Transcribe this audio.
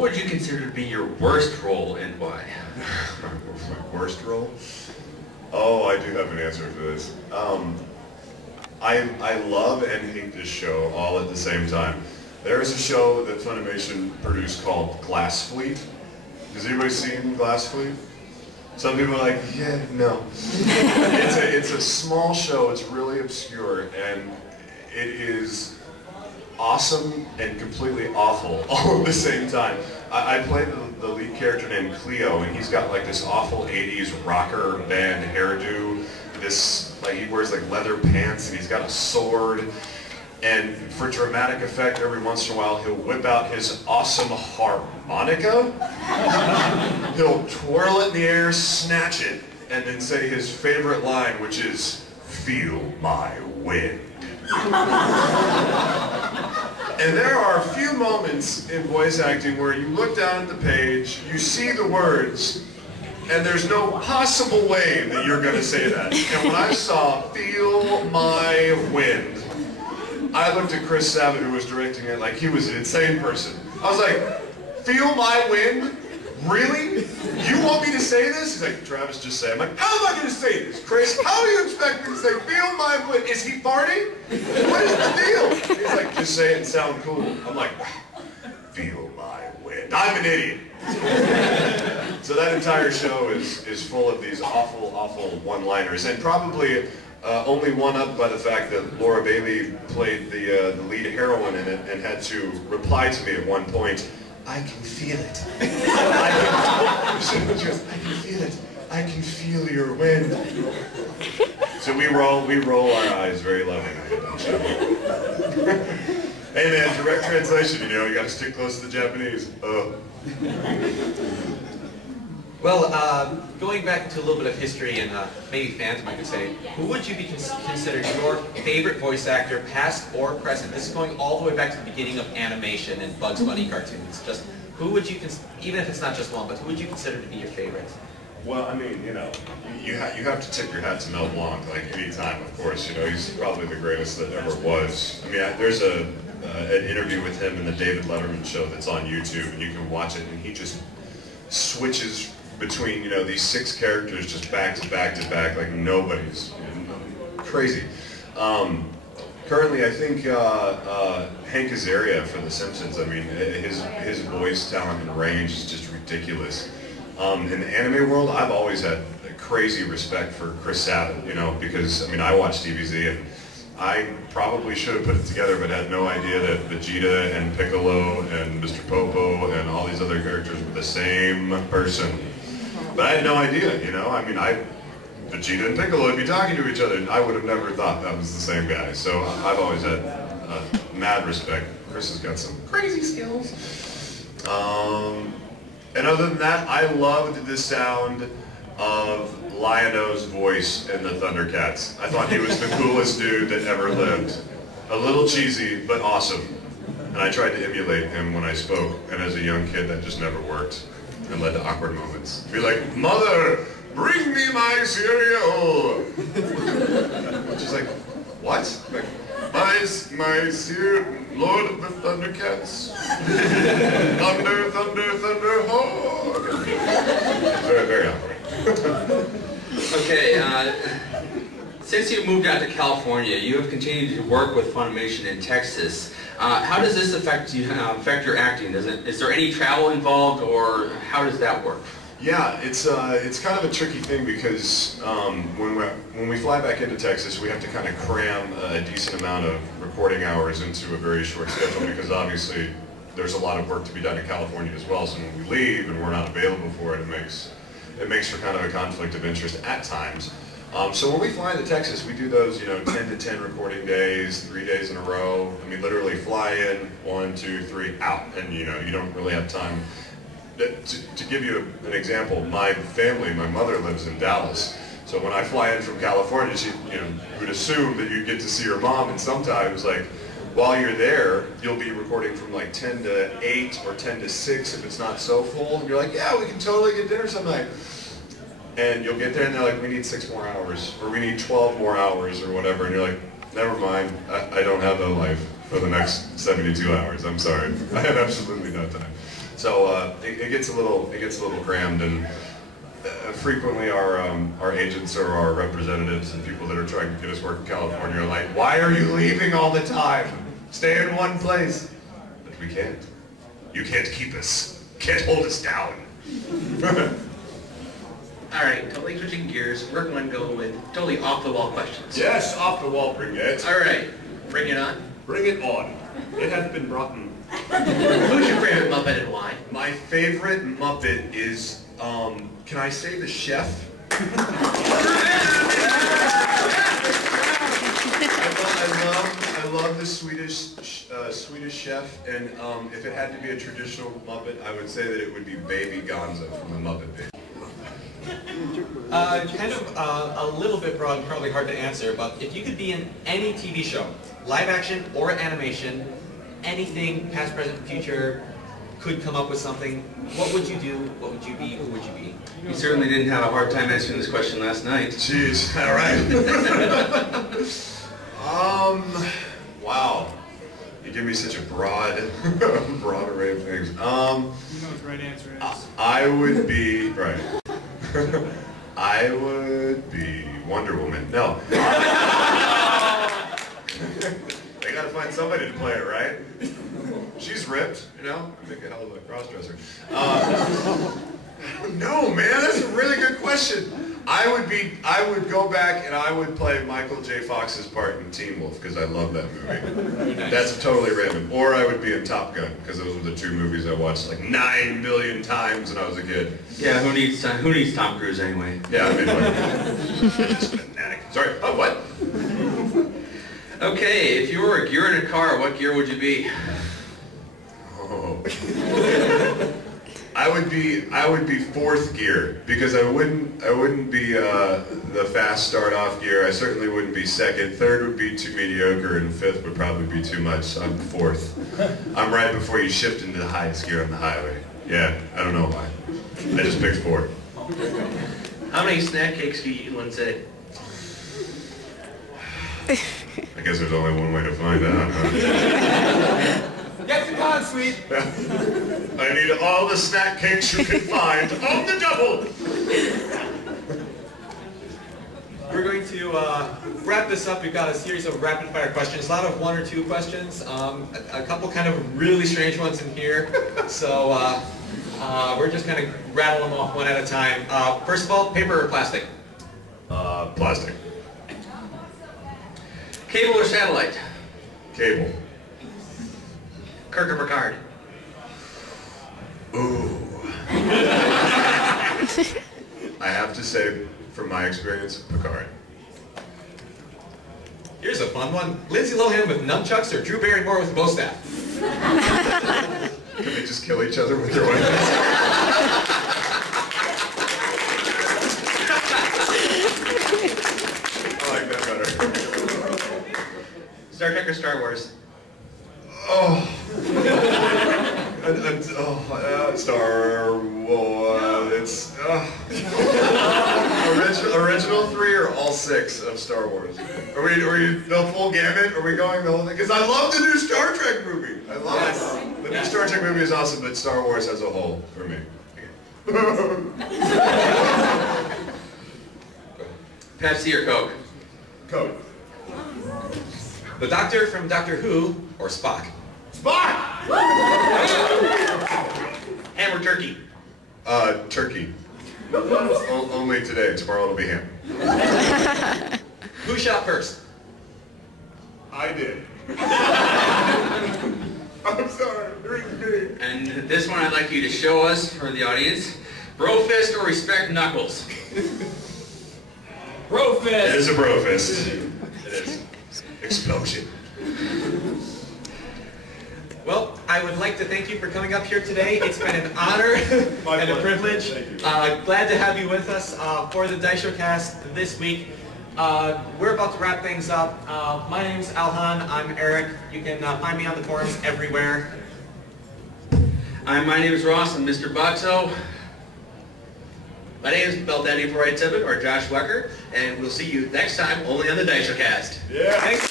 what would you consider to be your worst role and why? My worst role? Oh, I do have an answer for this. I love and hate this show all at the same time. There is a show that Funimation produced called Glass Fleet. Has anybody seen Glass Fleet? Some people are like, yeah, no. It's a small show, it's really obscure, and it is awesome and completely awful all at the same time. I play the lead character named Cleo, and he's got like this awful 80s rocker band hairdo. Like he wears like leather pants, and he's got a sword. And for dramatic effect, every once in a while, he'll whip out his awesome harmonica. He'll twirl it in the air, snatch it, and then say his favorite line, which is, "Feel my wind." And there are a few moments in voice acting where you look down at the page, you see the words, and there's no possible way that you're going to say that. And when I saw "Feel my wind," I looked at Chris Sabat, who was directing it, like he was an insane person. I was like, "Feel my wind? Really? You want me to say this?" He's like, "Travis, just say it." I'm like, "How am I going to say this, Chris? How do you expect me to say 'feel my wind'? Is he farting? What is the deal?" He's like, "Just say it and sound cool." I'm like, "Feel my wind." I'm an idiot. So that entire show is full of these awful, awful one-liners, and probably only one up by the fact that Laura Bailey played the lead heroine in it and had to reply to me at one point, "I can feel it." She goes, "I can feel it. I can feel your wind." So we roll our eyes very lovingly at that show. Hey man, direct translation, you know, you gotta stick close to the Japanese. Well, going back to a little bit of history and maybe fans might say, who would you be considered your favorite voice actor, past or present? This is going all the way back to the beginning of animation and Bugs Bunny cartoons. Just who would you, even if it's not just one, but who would you consider to be your favorite? Well, I mean, you know, you have to tip your hat to Mel Blanc, like any time, of course. You know, he's probably the greatest that ever was. I mean, there's an interview with him in the David Letterman show that's on YouTube, and you can watch it, and he just switches between, you know, these 6 characters just back to back to back, like nobody's, you know, crazy. Currently, I think Hank Azaria for The Simpsons. I mean, his voice talent and range is just ridiculous. In the anime world, I've always had a crazy respect for Chris Sabat, you know, because, I mean, I watched DBZ, and I probably should have put it together, but had no idea that Vegeta and Piccolo and Mr. Popo and all these other characters were the same person. But I had no idea, you know, I mean, Vegeta and Piccolo would be talking to each other, and I would have never thought that was the same guy. So I've always had mad respect. Chris has got some crazy skills. And other than that, I loved the sound of Lion-O's voice in the Thundercats. I thought he was the coolest dude that ever lived. A little cheesy, but awesome. And I tried to emulate him when I spoke, and as a young kid, that just never worked. And led to awkward moments. Be like, "Mother, bring me my cereal!" Which is like, what? Like, my cereal, Lord of the Thundercats. Thunder, thunder, thunder, ho! Okay. Very, very awkward. Okay, since you moved out to California, you have continued to work with Funimation in Texas. How does this affect your acting? Is there any travel involved, or how does that work? Yeah, it's kind of a tricky thing because when we fly back into Texas, we have to kind of cram a decent amount of recording hours into a very short schedule because obviously there's a lot of work to be done in California as well. So when we leave and we're not available for it, it makes for kind of a conflict of interest at times. So when we fly into Texas, we do those, you know, 10 to 10 recording days, 3 days in a row. I mean, literally fly in, 1, 2, 3, out, and you know, you don't really have time. To give you an example, my family, my mother lives in Dallas. So when I fly in from California, she, you know, would assume that you'd get to see her mom, and sometimes, like, while you're there, you'll be recording from like 10 to 8 or 10 to 6 if it's not so full. And you're like, yeah, we can totally get dinner some night. And you'll get there and they're like, we need 6 more hours, or we need 12 more hours, or whatever. And you're like, never mind, I don't have that life for the next 72 hours. I'm sorry. I have absolutely no time. So it gets a little crammed, and frequently our agents or our representatives and people that are trying to get us work in California are like, "Why are you leaving all the time? Stay in one place." But we can't. You can't keep us. Can't hold us down. All right, totally switching gears. We're going to go with totally off-the-wall questions. Yes, off the wall, bring it. All right, bring it on. Bring it on. It has been brought in. Who's your favorite Muppet and why? My favorite Muppet is, can I say the chef? I love the Swedish chef, and if it had to be a traditional Muppet, I would say that it would be Baby Gonzo from the Muppet Baby. Kind of a little bit broad and probably hard to answer, but if you could be in any TV show, live action or animation, anything, past, present, future, could come up with something, what would you do? What would you be? Who would you be? You certainly didn't have a hard time answering this question last night. Jeez, all right. Wow. You give me such a broad array of things. You know what the right answer is. I would be, right. I would be Wonder Woman. No. They gotta find somebody to play it, right? She's ripped, you know? I think a hell of a cross-dresser. No, man, that's a really good question. I would go back and I would play Michael J. Fox's part in Teen Wolf, because I love that movie. That's totally random. Or I would be in Top Gun, because those were the two movies I watched like 9 billion times when I was a kid. Yeah, who needs Tom Cruise anyway? Yeah, I mean, just fanatic. Sorry, oh, what? Okay, if you were a gear in a car, what gear would you be? Oh. I would be fourth gear, because I wouldn't be the fast start off gear. I certainly wouldn't be second. Third would be too mediocre, and fifth would probably be too much. So I'm fourth. I'm right before you shift into the highest gear on the highway. Yeah, I don't know why. I just picked four. How many snack cakes do you eat in one sitting? I guess there's only one way to find out. Get the con, sweet. I need all the snack cakes you can find on the double. We're going to wrap this up. We've got a series of rapid-fire questions, a lot of 1 or 2 questions, a couple kind of really strange ones in here. So we're just going to rattle them off one at a time. First of all, paper or plastic? Plastic. Cable or satellite? Cable. Kirk or Picard? Ooh. I have to say, from my experience, Picard. Here's a fun one. Lindsay Lohan with nunchucks or Drew Barrymore with a bow staff? Can they just kill each other with their weapons? I like that better. Star Trek or Star Wars? Oh. Star Wars. It's original 3 or all 6 of Star Wars? Are we the full gamut? Are we going the whole thing? Because I love the new Star Trek movie. I love it. The new Star Trek movie is awesome, but Star Wars as a whole for me. Pepsi or Coke? Coke. The Doctor from Doctor Who or Spock? Spock! Ham or turkey? Turkey. Only today. Tomorrow it'll be ham. Who shot first? I did. I'm sorry. And this one I'd like you to show us for the audience. Bro fist or respect knuckles? Bro fist. It is a bro fist. It is. Explosion. Well, I would like to thank you for coming up here today. It's been an honor and a privilege. Thank you. Glad to have you with us for the Daishocast this week. We're about to wrap things up. My name's Alhan. I'm Eric. You can find me on the forums everywhere. My name is Ross. I'm Mr. Boxo. My name is Beltani 4877 or Josh Wecker, and we'll see you next time only on the Daishocast. Yeah. Thanks.